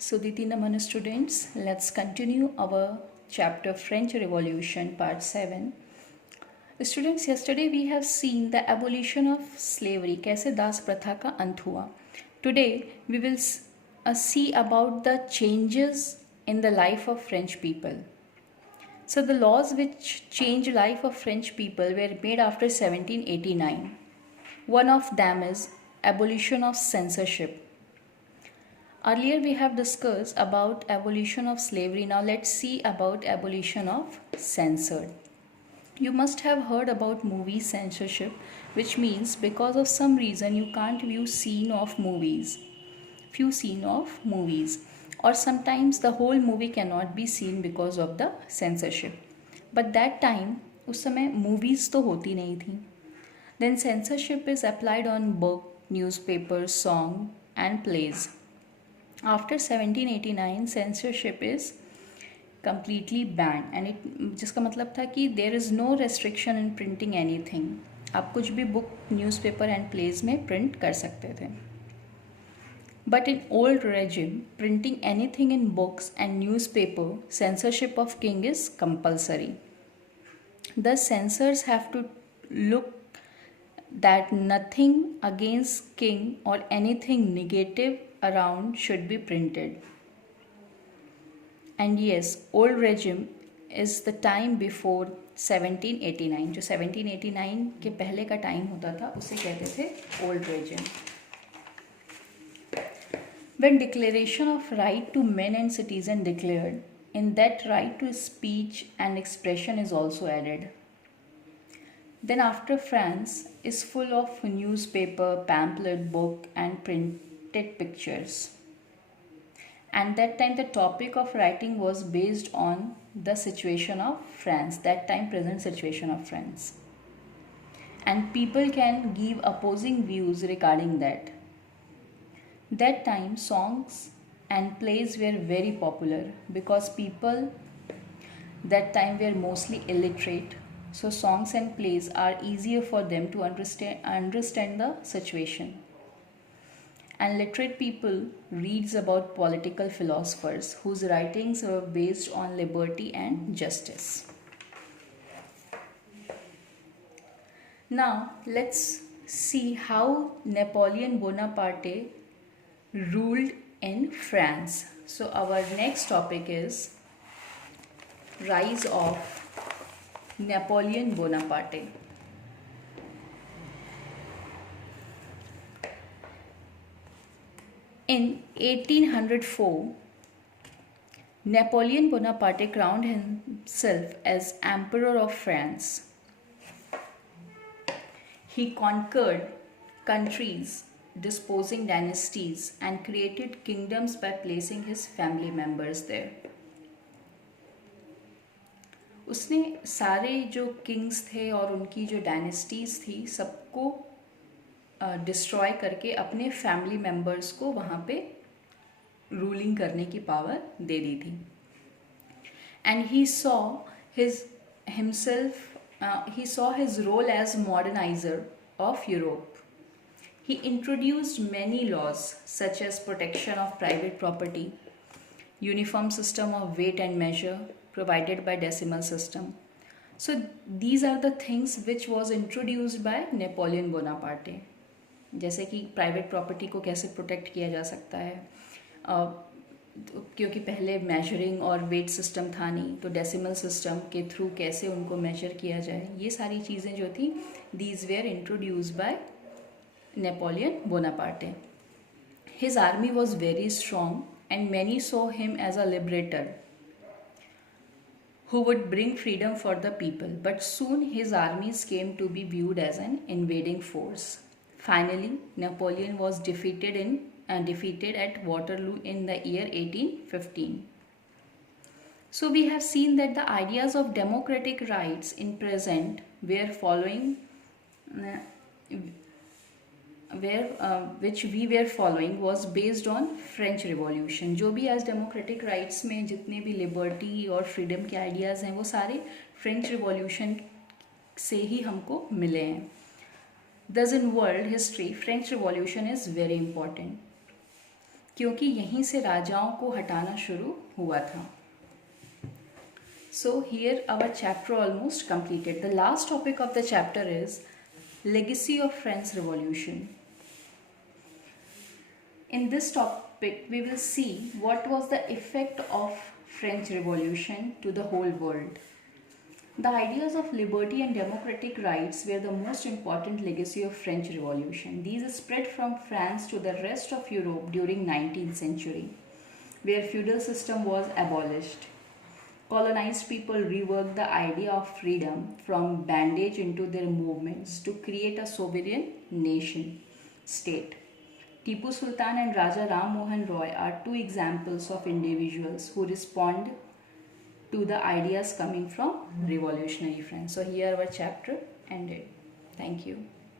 Suditi Naman students, let's continue our chapter French Revolution part 7. Students, yesterday we have seen the abolition of slavery, कैसे दास प्रथा का अंत हुआ. Today we will see about the changes in the life of French people. So the laws which changed life of French people were made after 1789. One of them is abolition of censorship. Earlier we have discussed about abolition of slavery. Now let's see about abolition of censored. You must have heard about movie censorship, which means because of some reason you can't view few scene of movies, or sometimes the whole movie cannot be seen because of the censorship. But that time उस समय movies तो होती नहीं थी. Then censorship is applied on book, newspaper, song and plays. After 1789 censorship is completely banned and जिसका मतलब था कि there is no restriction in printing anything. आप कुछ भी book, newspaper and plays में print कर सकते थे. But in old regime, printing anything in books and newspaper, censorship of king is compulsory. The censors have to look that nothing against king or anything negative around should be printed. And yes, old regime is the time before 1789. जो 1789 के पहले का time होता था उसे कहते थे old regime. When declaration of right to men and citizen declared, in that right to speech and expression is also added. Then after France is full of newspaper, pamphlet, book and printed pictures. And that time the topic of writing was based on the situation of France, that time present situation of France. And people can give opposing views regarding that. That time songs and plays were very popular because people that time were mostly illiterate. So songs and plays are easier for them to understand the situation. And literate people reads about political philosophers whose writings were based on liberty and justice. Now let's see how Napoleon Bonaparte ruled in France. So our next topic is rise of Napoleon Bonaparte. In 1804, Napoleon Bonaparte crowned himself as Emperor of France. He conquered countries, disposing dynasties and created kingdoms by placing his family members there. उसने सारे जो Kings थे और उनकी जो dynasties थी सबको destroy करके अपने फैमिली मेंबर्स को वहाँ पे रूलिंग करने की पावर दे दी थी. And he saw his role as moderniser of Europe. He introduced many laws such as protection of private property, uniform system of weight and measure provided by decimal system. So these are the things which was introduced by Napoleon Bonaparte. जैसे कि private property को कैसे protect किया जा सकता है, क्योंकि पहले मेजरिंग और वेट सिस्टम था नहीं, तो डेसिमल सिस्टम के थ्रू कैसे उनको मेजर किया जाए, ये सारी चीज़ें जो थी these where introduced by Napoleon Bonaparte. His army was very strong and many saw him as a liberator who would bring freedom for the people, but soon his armies came to be viewed as an invading force. Finally, Napoleon was defeated at Waterloo in the year 1815. So we have seen that the ideas of democratic rights in present were following which we were following was based on French Revolution. जो भी आज democratic rights में जितने भी liberty और freedom के ideas हैं वो सारे फ्रेंच रिवॉल्यूशन से ही हमको मिले हैं. Thus in world history, French Revolution is very important. क्योंकि यहीं से राजाओं को हटाना शुरू हुआ था. So here our chapter almost completed. The last topic of the chapter is legacy of French Revolution. In this topic we will see what was the effect of French Revolution to the whole world. The ideas of liberty and democratic rights were the most important legacy of French Revolution. These spread from France to the rest of Europe during 19th century, where feudal system was abolished. Colonized people reworked the idea of freedom from bondage into their movements to create a sovereign nation state. Tipu Sultan and Raja Ram Mohan Roy are two examples of individuals who respond to the ideas coming from revolutionary France. So here our chapter ended. Thank you.